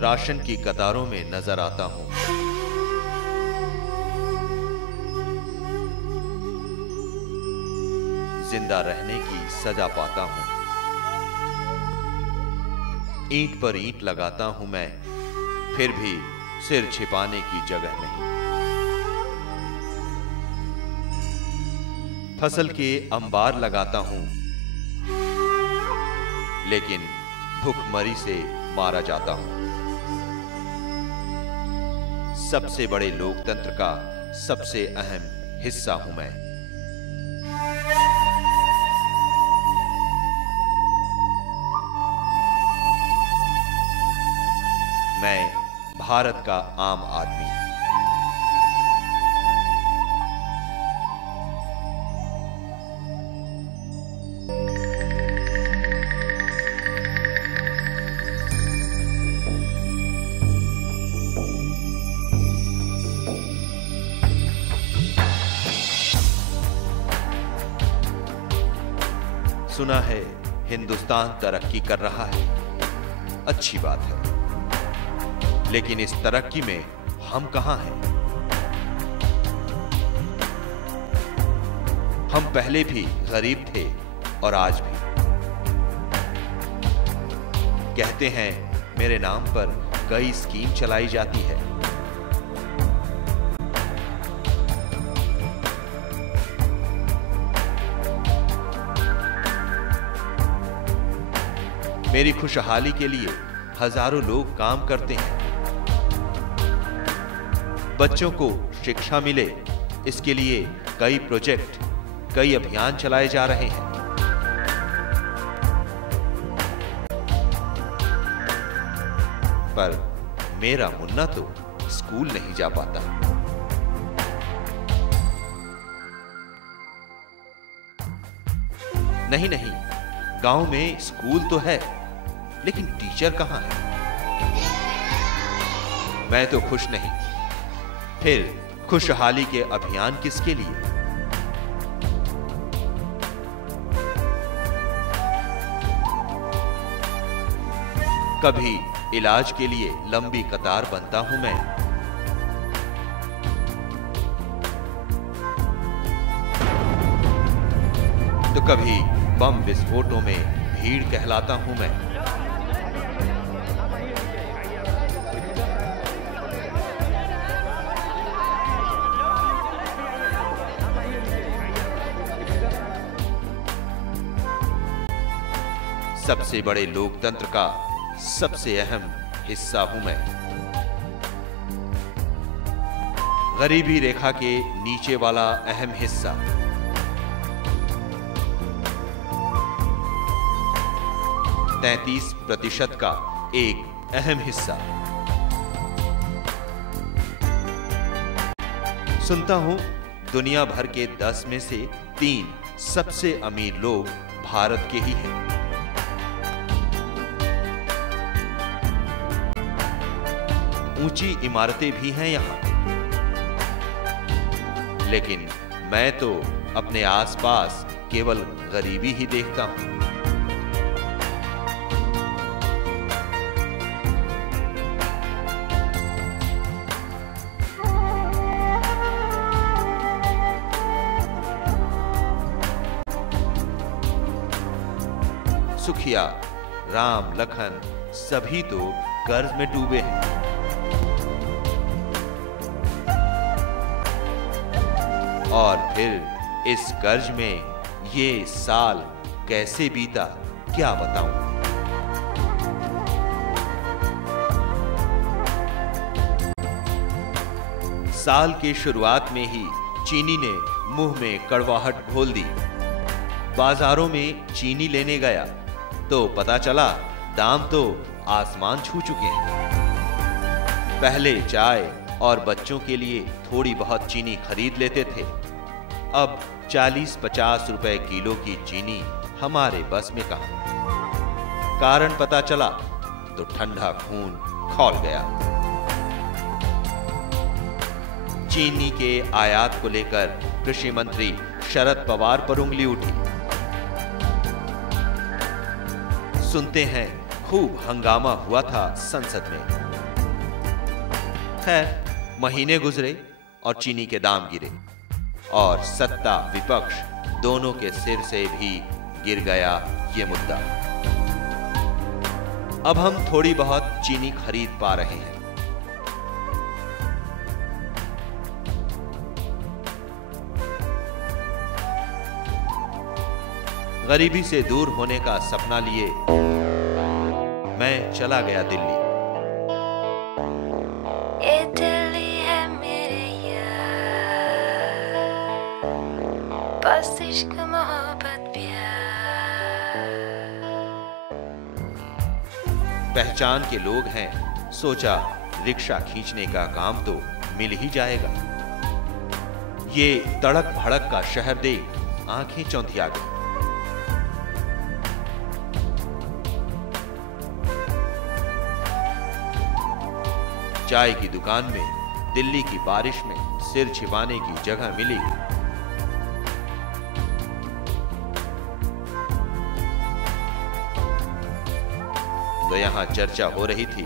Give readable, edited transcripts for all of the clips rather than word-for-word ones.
Ration की कतारों में नजर आता हूं। जिंदा रहने की सजा पाता हूं। ईंट पर ईंट लगाता हूं मैं, फिर भी सिर छिपाने की जगह नहीं। फसल के अंबार लगाता हूं, लेकिन भूखमरी से मारा जाता हूं। सबसे बड़े लोकतंत्र का सबसे अहम हिस्सा हूं मैं। मैं भारत का आम आदमी। सुना है हिंदुस्तान तरक्की कर रहा है, अच्छी बात है, लेकिन इस तरक्की में हम कहां हैं? हम पहले भी गरीब थे और आज भी। कहते हैं मेरे नाम पर कई स्कीम चलाई जाती है। मेरी खुशहाली के लिए हजारों लोग काम करते हैं। बच्चों को शिक्षा मिले, इसके लिए कई प्रोजेक्ट, कई अभियान चलाए जा रहे हैं। पर मेरा मुन्ना तो स्कूल नहीं जा पाता। नहीं, गांव में स्कूल तो है, लेकिन टीचर कहां है? मैं तो खुश नहीं। फिर खुशहाली के अभियान किसके लिए? कभी इलाज के लिए लंबी कतार बनता हूं मैं, तो कभी बम विस्फोटों में भीड़ कहलाता हूं मैं। सबसे बड़े लोकतंत्र का सबसे अहम हिस्सा हूं मैं। गरीबी रेखा के नीचे वाला अहम हिस्सा। %33 का एक अहम हिस्सा। सुनता हूं दुनिया भर के 10 में से 3 सबसे अमीर लोग भारत के ही हैं। ऊंची इमारतें भी हैं यहां, लेकिन मैं तो अपने आसपास केवल गरीबी ही देखता हूं। सुखिया, राम, लखन सभी तो कर्ज में डूबे हैं। और फिर इस कर्ज में ये साल कैसे बीता, क्या बताऊं। साल के शुरुआत में ही चीनी ने मुंह में कड़वाहट घोल दी। बाजारों में चीनी लेने गया तो पता चला दाम तो आसमान छू चुके हैं। पहले चाय और बच्चों के लिए थोड़ी बहुत चीनी खरीद लेते थे, अब 40-50 रुपए किलो की चीनी हमारे बस में कहां। कारण पता चला तो ठंडा खून खौल गया। चीनी के आयात को लेकर कृषि मंत्री शरद पवार पर उंगली उठी। सुनते हैं खूब हंगामा हुआ था संसद में। खैर महीने गुजरे और चीनी के दाम गिरे और सत्ता विपक्ष दोनों के सिर से भी गिर गया ये मुद्दा। अब हम थोड़ी बहुत चीनी खरीद पा रहे हैं। गरीबी से दूर होने का सपना लिए मैं चला गया दिल्ली। ये दिल्ली है मेरे यार, बस इश्क मोहब्बत प्यार। पहचान के लोग हैं, सोचा रिक्शा खींचने का काम तो मिल ही जाएगा। ये तड़क भड़क का शहर देख आंखें चौंधिया गई। चाय की दुकान में दिल्ली की बारिश में सिर छिपाने की जगह मिली। तो यहां चर्चा हो रही थी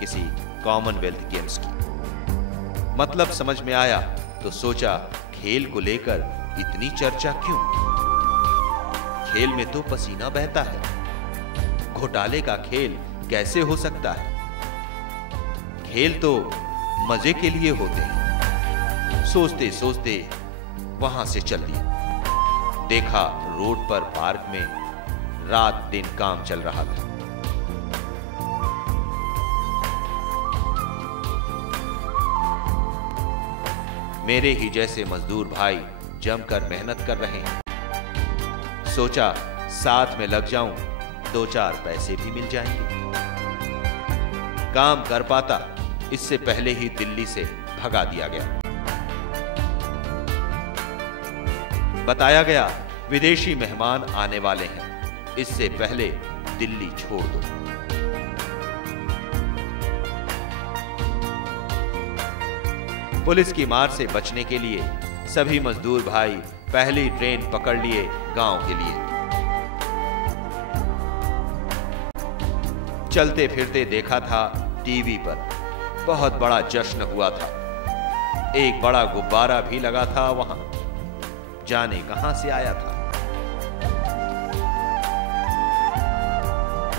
किसी कॉमनवेल्थ गेम्स की। मतलब समझ में आया तो सोचा खेल को लेकर इतनी चर्चा क्यों? खेल में तो पसीना बहता है, घोटाले का खेल कैसे हो सकता है? खेल तो मजे के लिए होते हैं। सोचते सोचते वहां से चल दिया। देखा रोड पर पार्क में रात दिन काम चल रहा था। मेरे ही जैसे मजदूर भाई जमकर मेहनत कर रहे हैं। सोचा साथ में लग जाऊं, 2-4 पैसे भी मिल जाएंगे। काम कर पाता इससे पहले ही दिल्ली से भगा दिया गया। बताया गया विदेशी मेहमान आने वाले हैं, इससे पहले दिल्ली छोड़ दो। पुलिस की मार से बचने के लिए सभी मजदूर भाई पहली ट्रेन पकड़ लिए गांव के लिए। चलते फिरते देखा था टीवी पर बहुत बड़ा जश्न हुआ था। एक बड़ा गुब्बारा भी लगा था वहां, जाने कहां से आया था।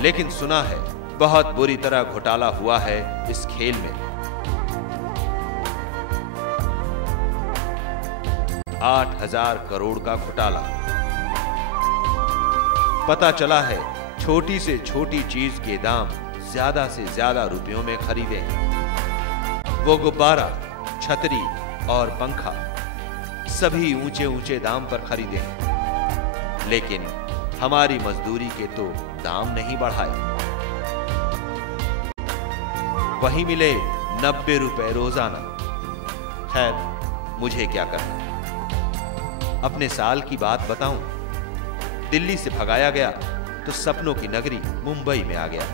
लेकिन सुना है बहुत बुरी तरह घोटाला हुआ है इस खेल में। 8,000 करोड़ का घोटाला। पता चला है छोटी से छोटी चीज के दाम ज्यादा से ज्यादा रुपयों में खरीदे। वो गुब्बारा, छतरी और पंखा सभी ऊंचे ऊंचे दाम पर खरीदे, लेकिन हमारी मजदूरी के तो दाम नहीं बढ़ाए। वही मिले 90 रुपए रोजाना। खैर मुझे क्या करना। अपने साल की बात बताऊं, दिल्ली से भगाया गया तो सपनों की नगरी मुंबई में आ गया।